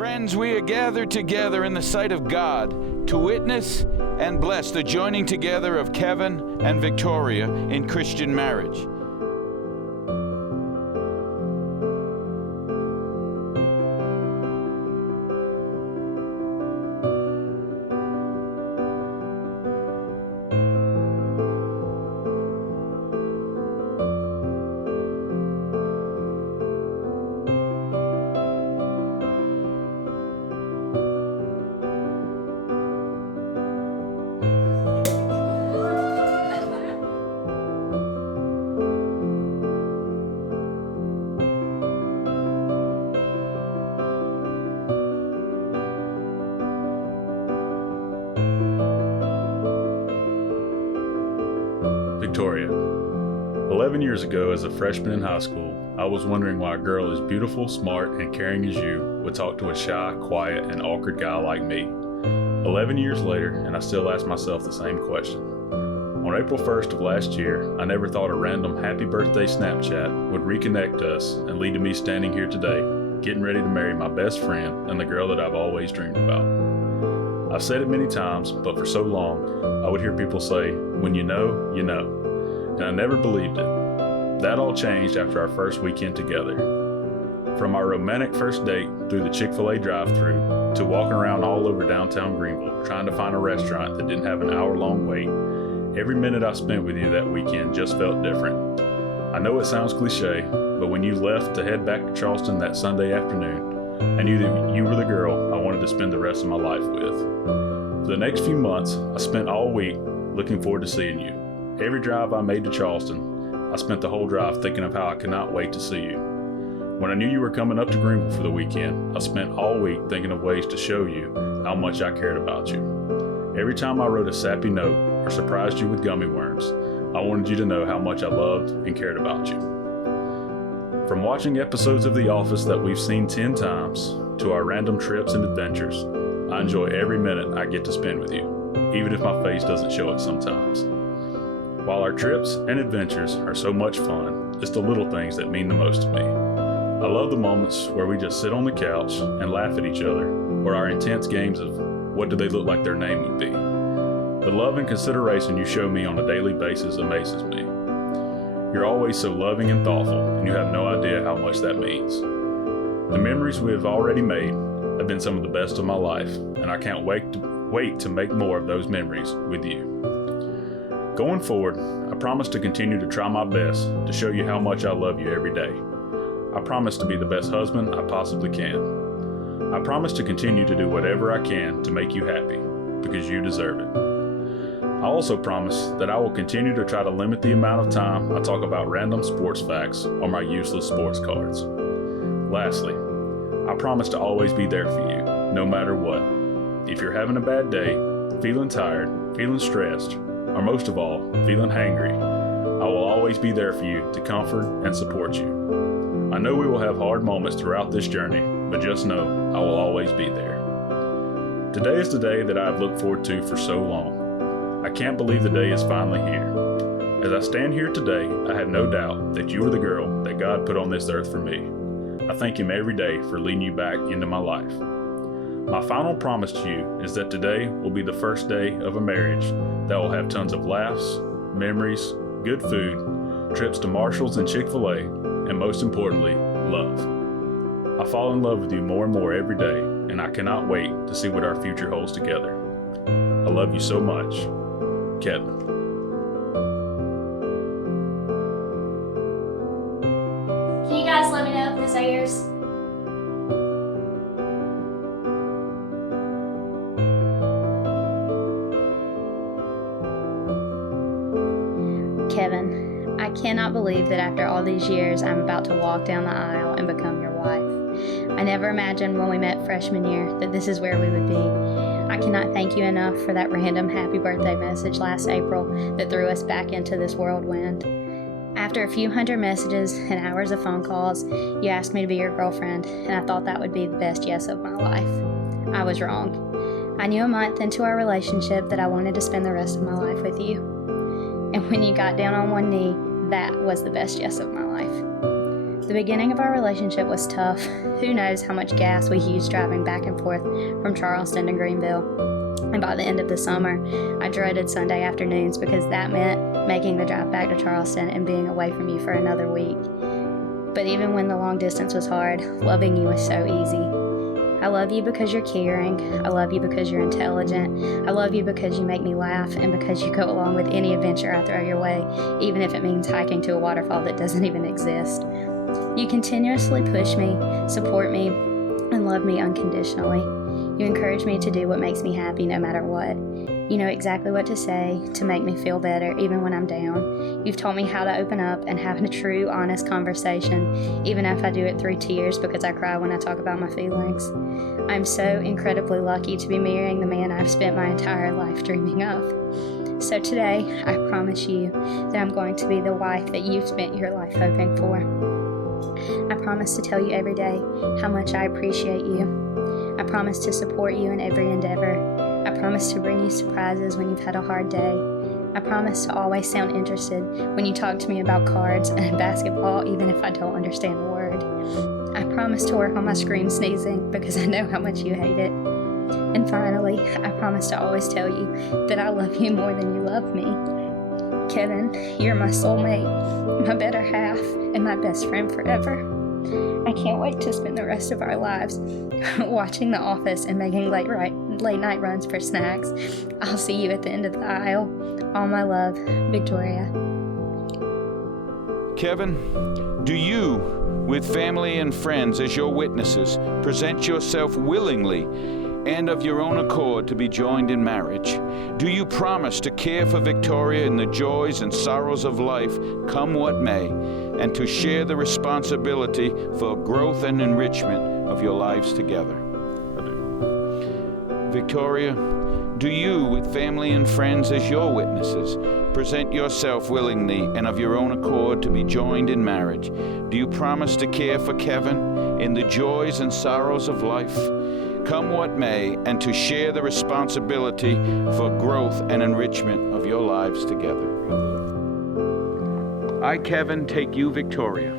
Friends, we are gathered together in the sight of God to witness and bless the joining together of Kevin and Victoria in Christian marriage. Victoria. 11 years ago, as a freshman in high school, I was wondering why a girl as beautiful, smart, and caring as you would talk to a shy, quiet, and awkward guy like me. 11 years later, and I still ask myself the same question. On April 1st of last year, I never thought a random happy birthday Snapchat would reconnect us and lead to me standing here today, getting ready to marry my best friend and the girl that I've always dreamed about. I've said it many times, but for so long, I would hear people say, when you know, you know. And I never believed it. That all changed after our first weekend together. From our romantic first date through the Chick-fil-A drive-thru to walking around all over downtown Greenville trying to find a restaurant that didn't have an hour-long wait, every minute I spent with you that weekend just felt different. I know it sounds cliche, but when you left to head back to Charleston that Sunday afternoon, I knew that you were the girl I wanted to spend the rest of my life with. For the next few months, I spent all week looking forward to seeing you. Every drive I made to Charleston, I spent the whole drive thinking of how I could not wait to see you. When I knew you were coming up to Greenville for the weekend, I spent all week thinking of ways to show you how much I cared about you. Every time I wrote a sappy note or surprised you with gummy worms, I wanted you to know how much I loved and cared about you. From watching episodes of The Office that we've seen 10 times to our random trips and adventures, I enjoy every minute I get to spend with you, even if my face doesn't show it sometimes. While our trips and adventures are so much fun, it's the little things that mean the most to me. I love the moments where we just sit on the couch and laugh at each other, or our intense games of what do they look like their name would be. The love and consideration you show me on a daily basis amazes me. You're always so loving and thoughtful, and you have no idea how much that means. The memories we have already made have been some of the best of my life, and I can't wait to make more of those memories with you. Going forward, I promise to continue to try my best to show you how much I love you every day. I promise to be the best husband I possibly can. I promise to continue to do whatever I can to make you happy, because you deserve it. I also promise that I will continue to try to limit the amount of time I talk about random sports facts on my useless sports cards. Lastly, I promise to always be there for you, no matter what. If you're having a bad day, feeling tired, feeling stressed, or most of all, feeling hangry, I will always be there for you to comfort and support you. I know we will have hard moments throughout this journey, but just know I will always be there. Today is the day that I have looked forward to for so long. I can't believe the day is finally here. As I stand here today, I have no doubt that you are the girl that God put on this earth for me. I thank Him every day for leading you back into my life. My final promise to you is that today will be the first day of a marriage that will have tons of laughs, memories, good food, trips to Marshall's and Chick-fil-A, and most importantly, love. I fall in love with you more and more every day, and I cannot wait to see what our future holds together. I love you so much. Kevin. Can you guys let me know if this airs? Kevin, I cannot believe that after all these years I'm about to walk down the aisle and become your wife. I never imagined when we met freshman year that this is where we would be. I cannot thank you enough for that random happy birthday message last April that threw us back into this whirlwind. After a few hundred messages and hours of phone calls, you asked me to be your girlfriend, and I thought that would be the best yes of my life. I was wrong. I knew a month into our relationship that I wanted to spend the rest of my life with you. And when you got down on one knee, that was the best yes of my life. The beginning of our relationship was tough. Who knows how much gas we used driving back and forth from Charleston to Greenville. And by the end of the summer, I dreaded Sunday afternoons because that meant making the drive back to Charleston and being away from you for another week. But even when the long distance was hard, loving you was so easy. I love you because you're caring. I love you because you're intelligent. I love you because you make me laugh and because you go along with any adventure I throw your way, even if it means hiking to a waterfall that doesn't even exist. You continuously push me, support me, and love me unconditionally. You encourage me to do what makes me happy no matter what. You know exactly what to say to make me feel better even when I'm down. You've taught me how to open up and have a true, honest conversation, even if I do it through tears because I cry when I talk about my feelings. I'm so incredibly lucky to be marrying the man I've spent my entire life dreaming of. So today, I promise you that I'm going to be the wife that you've spent your life hoping for. I promise to tell you every day how much I appreciate you. I promise to support you in every endeavor. I promise to bring you surprises when you've had a hard day. I promise to always sound interested when you talk to me about cards and basketball, even if I don't understand a word. I promise to work on my scream sneezing because I know how much you hate it. And finally, I promise to always tell you that I love you more than you love me. Kevin, you're my soulmate, my better half, and my best friend forever. I can't wait to spend the rest of our lives watching The Office and making late night runs for snacks. I'll see you at the end of the aisle. All my love, Victoria. Kevin, do you, with family and friends as your witnesses, present yourself willingly and of your own accord to be joined in marriage? Do you promise to care for Victoria in the joys and sorrows of life, come what may, and to share the responsibility for growth and enrichment of your lives together? I do. Victoria, do you, with family and friends as your witnesses, present yourself willingly and of your own accord to be joined in marriage? Do you promise to care for Kevin in the joys and sorrows of life, come what may, and to share the responsibility for growth and enrichment of your lives together? I, Kevin, take you, Victoria,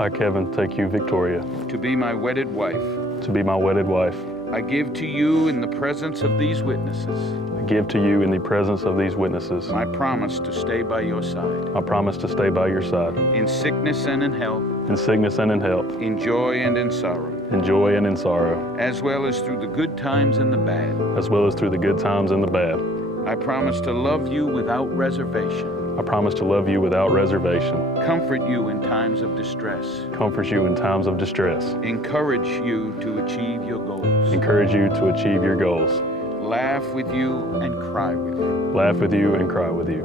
I, Kevin, take you, Victoria, to be my wedded wife. to be my wedded wife. I give to you in the presence of these witnesses I give to you in the presence of these witnesses my promise to stay by your side, I promise to stay by your side, in sickness and in health, in sickness and in health, in joy and in sorrow, in joy and in sorrow, as well as through the good times and the bad. as well as through the good times and the bad. I promise to love you without reservation, I promise to love you without reservation, comfort you in times of distress, comfort you in times of distress, encourage you to achieve your goals, encourage you to achieve your goals, laugh with you and cry with you, laugh with you and cry with you,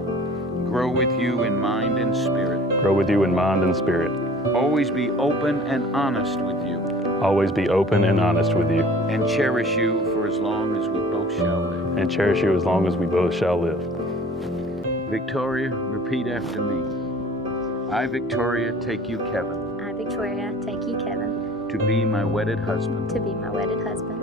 grow with you in mind and spirit, grow with you in mind and spirit, always be open and honest with you, always be open and honest with you, and cherish you for as long as we both shall live. and cherish you as long as we both shall live. Victoria, repeat after me. I, Victoria, take you, Kevin, I, Victoria, take you, Kevin, to be my wedded husband. to be my wedded husband.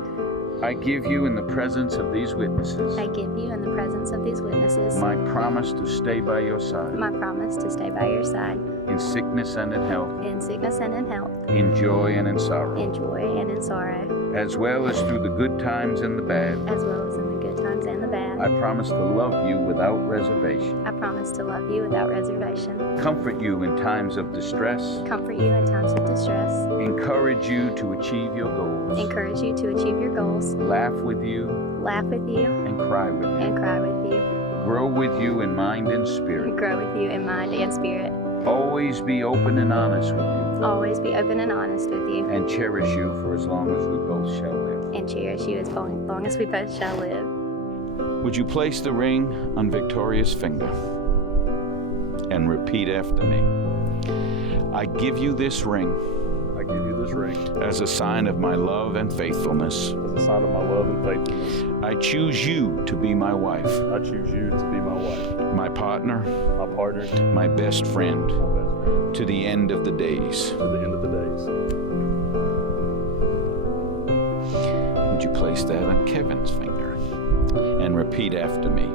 I give you in the presence of these witnesses I give you in the presence of these witnesses my promise to stay by your side, my promise to stay by your side, in sickness and in health, in sickness and in health, in joy and in sorrow, in joy and in sorrow, as well as through the good times and the bad. as well as in the good times and the bad. I promise to love you without reservation, I promise to love you without reservation, comfort you in times of distress, comfort you in times of distress, encourage you to achieve your goals, encourage you to achieve your goals, laugh with you laugh with you, and cry with you, and cry with you, grow with you in mind and spirit, grow with you in mind and spirit, always be open and honest with you, always be open and honest with you, and cherish you for as long as we both shall live. and cherish you as long as we both shall live. Would you place the ring on Victoria's finger and repeat after me? I give you this ring I give you this ring as a sign of my love and faithfulness. as a sign of my love and faithfulness. I choose you to be my wife, I choose you to be my wife, my partner, my partner, my best friend, my best friend, to the end of the days. to the end of the days. Would you place that on Kevin's finger and repeat after me?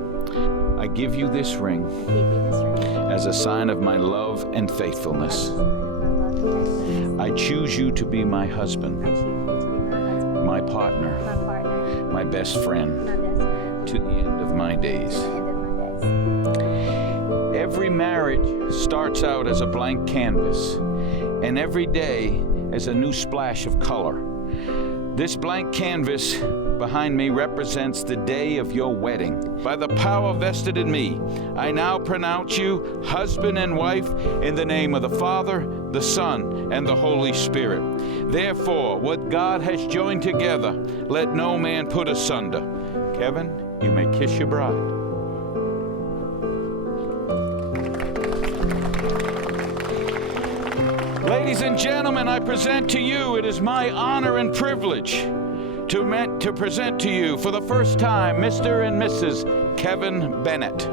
I give you this ring I give you this ring as a sign of my love and faithfulness. as a sign of my love and faithfulness. I choose you to be my husband, I choose you to be my husband, my partner, my partner, my best friend, my best friend, to the end of my to days. the end of my days. Every marriage starts out as a blank canvas, and every day as a new splash of color. This blank canvas behind me represents the day of your wedding. By the power vested in me, I now pronounce you husband and wife in the name of the Father, the Son, and the Holy Spirit. Therefore, what God has joined together, let no man put asunder. Kevin, you may kiss your bride. Ladies and gentlemen, I present to you, it is my honor and privilege to present to you for the first time Mr. and Mrs. Kevin Bennett.